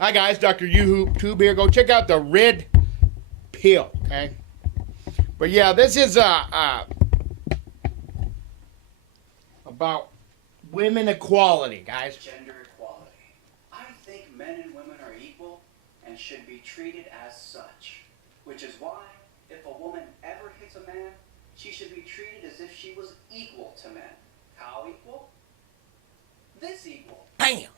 Hi guys, Dr. YouTube here. Go check out the Red Pill, okay? But yeah, this is about women equality, guys. Gender equality. I think men and women are equal and should be treated as such. Which is why, if a woman ever hits a man, she should be treated as if she was equal to men. How equal? This equal. Bam!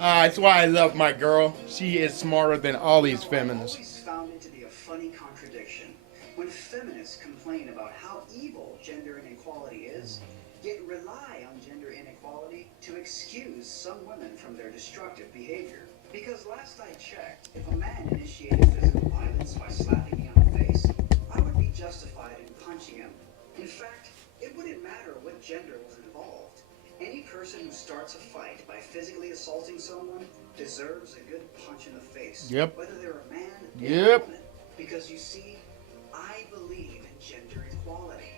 That's why I love my girl. She is smarter than all these feminists. I've always found it to be a funny contradiction when feminists complain about how evil gender inequality is, yet rely on gender inequality to excuse some women from their destructive behavior. Because last I checked, if a man initiated physical violence by slapping me on the face, I would be justified in punching him. In fact, it wouldn't matter what gender was involved. Any person who starts a fight by physically assaulting someone deserves a good punch in the face. Yep. Whether they're a man or Yep. a woman. Because you see, I believe in gender equality.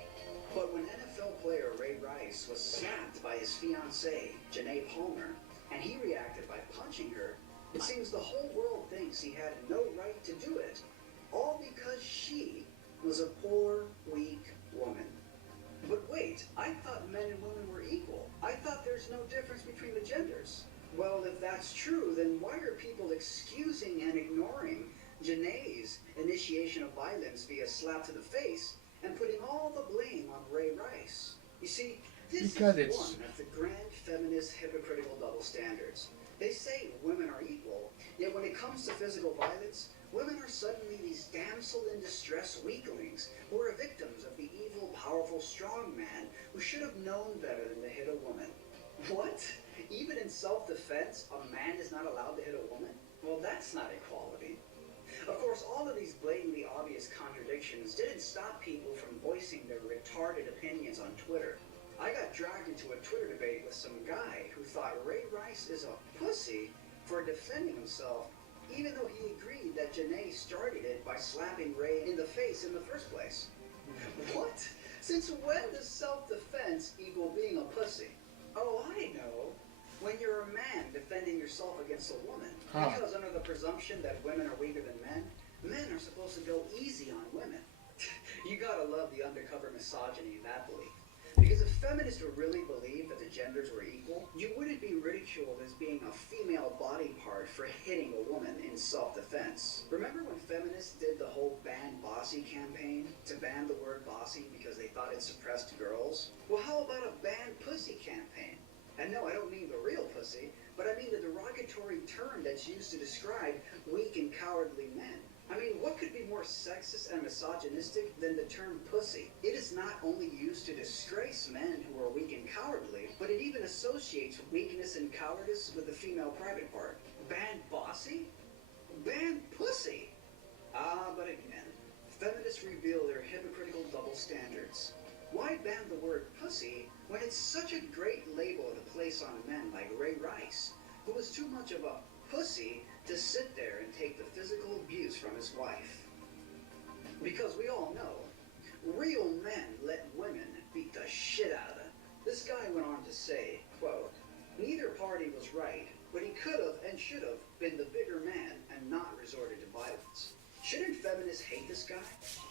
But when NFL player Ray Rice was slapped by his fiancée, Janae Palmer, and he reacted by punching her, it seems the whole world thinks he had no right to do it. All because she was a poor, weak woman. But wait, I thought men and women were equal. I thought there's no difference between the genders. Well, if that's true, then why are people excusing and ignoring Janae's initiation of violence via slap to the face and putting all the blame on Ray Rice? You see, this Because is it's- one of the grand feminist hypocritical double standards. They say women are equal, yet when it comes to physical violence, women are suddenly these damsel in distress weaklings who are victims of the evil, powerful, strong man who should have known better than to hit a woman. What? Even in self-defense, a man is not allowed to hit a woman? Well, that's not equality. Of course, all of these blatantly obvious contradictions didn't stop people from voicing their retarded opinions on Twitter. I got dragged into a Twitter debate with some guy who thought Ray Rice is a pussy for defending himself, even though he agreed that Janae started it by slapping Ray in the face in the first place. What? Since when does self-defense equal being a pussy? Oh, I know. When you're a man defending yourself against a woman. Huh. Because under the presumption that women are weaker than men, men are supposed to go easy on women. You gotta love the undercover misogyny in that belief. Because if feminists really believed that the genders were equal, you wouldn't be ridiculed as being a female body part for hitting a woman in self-defense. Remember when feminists did the whole Ban Bossy campaign to ban the word bossy because they thought it suppressed girls? Well, how about a Ban Pussy campaign? And no, I don't mean the real pussy, but I mean the derogatory term that's used to describe weak and cowardly men. I mean, what could be more sexist and misogynistic than the term pussy? It is not only used to disgrace men who are weak and cowardly, but it even associates weakness and cowardice with the female private part. Ban bossy? Ban pussy? But again, feminists reveal their hypocritical double standards. Why ban the word pussy when it's such a great label to place on men like Ray Rice, who was too much of a pussy to sit there and take the physical abuse from his wife? Because we all know, real men let women beat the shit out of them. This guy went on to say, quote, "Neither party was right, but he could have and should have been the bigger man and not resorted to violence." Shouldn't feminists hate this guy?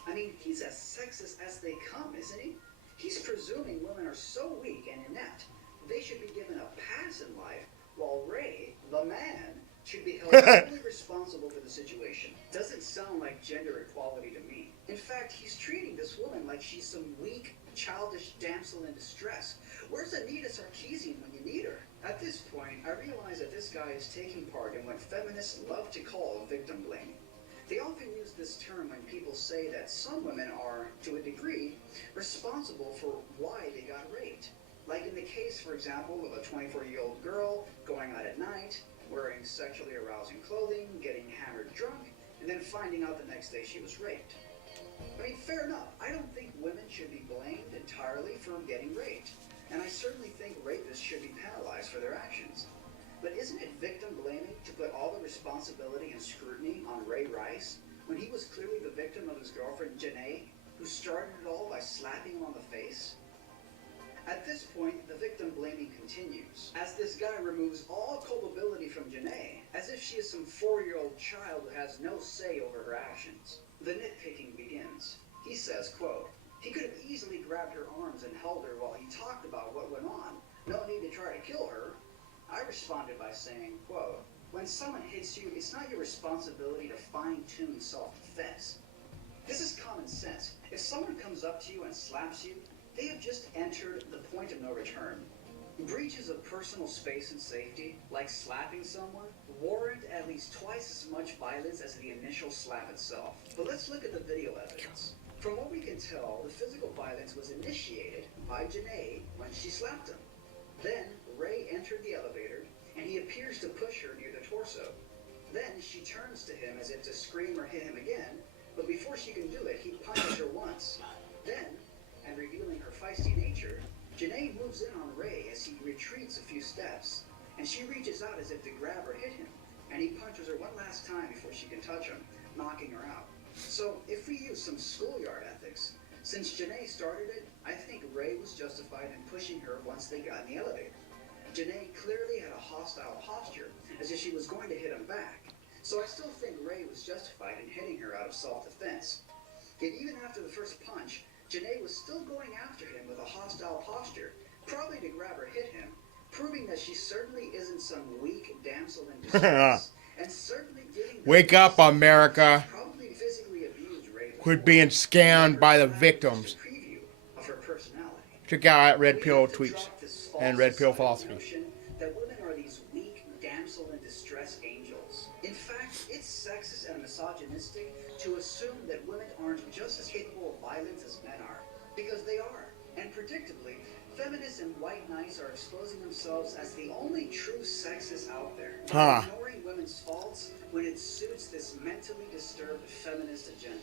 I mean, he's as sexist as they come, isn't he? He's presuming women are so weak and inept, they should be given a pass in life, while Ray, the man, should be held fully responsible for the situation. Doesn't sound like gender equality to me. In fact, he's treating this woman like she's some weak, childish damsel in distress. Where's Anita Sarkeesian when you need her? At this point, I realize that this guy is taking part in what feminists love to call victim blaming. They often use this term when people say that some women are, to a degree, responsible for why they got raped. Like in the case, for example, of a 24-year-old girl going out at night, wearing sexually arousing clothing, getting hammered drunk, and then finding out the next day she was raped. I mean, fair enough. I don't think women should be blamed entirely for getting raped. And I certainly think rapists should be penalized for their actions. But isn't it victim blaming to put all the responsibility and scrutiny on Ray Rice when he was clearly the victim of his girlfriend Janae, who started it all by slapping him on the face? At this point, the victim blaming continues, as this guy removes all culpability from Janae, as if she is some 4-year-old child who has no say over her actions. The nitpicking begins. He says, quote, "He could have easily grabbed her arms and held her while he talked about what went on. No need to try to kill her." I responded by saying, quote, "When someone hits you, it's not your responsibility to fine-tune self-defense. This is common sense. If someone comes up to you and slaps you, they have just entered the point of no return. Breaches of personal space and safety, like slapping someone, warrant at least twice as much violence as the initial slap itself. But let's look at the video evidence. From what we can tell, the physical violence was initiated by Janae when she slapped him. Then Ray entered the elevator, and he appears to push her near the torso. Then she turns to him as if to scream or hit him again, but before she can do it, he punches her once. Then, and revealing her feisty nature, Janae moves in on Ray as he retreats a few steps, and she reaches out as if to grab or hit him, and he punches her one last time before she can touch him, knocking her out. So, if we use some schoolyard ethics, since Janae started it, I think Ray was justified in pushing her once they got in the elevator. Janae clearly had a hostile posture, as if she was going to hit him back. So I still think Ray was justified in hitting her out of self-defense. Yet even after the first punch, Janae was still going after him with a hostile posture, probably to grab or hit him, proving that she certainly isn't some weak damsel in distress, and certainly giving Wake up, America. probably physically abused Ray. Quit being scammed by the victims. A preview of her personality. Check out Red We Pill have to tweets drop this false and Red Pill societal philosophy. notion that women are these weak damsel in distress angels. In fact, it's sexist and misogynistic to assume that women aren't just as capable of violence as men are, because they are. And predictably, feminists and white knights are exposing themselves as the only true sexists out there, Huh. ignoring women's faults when it suits this mentally disturbed feminist agenda.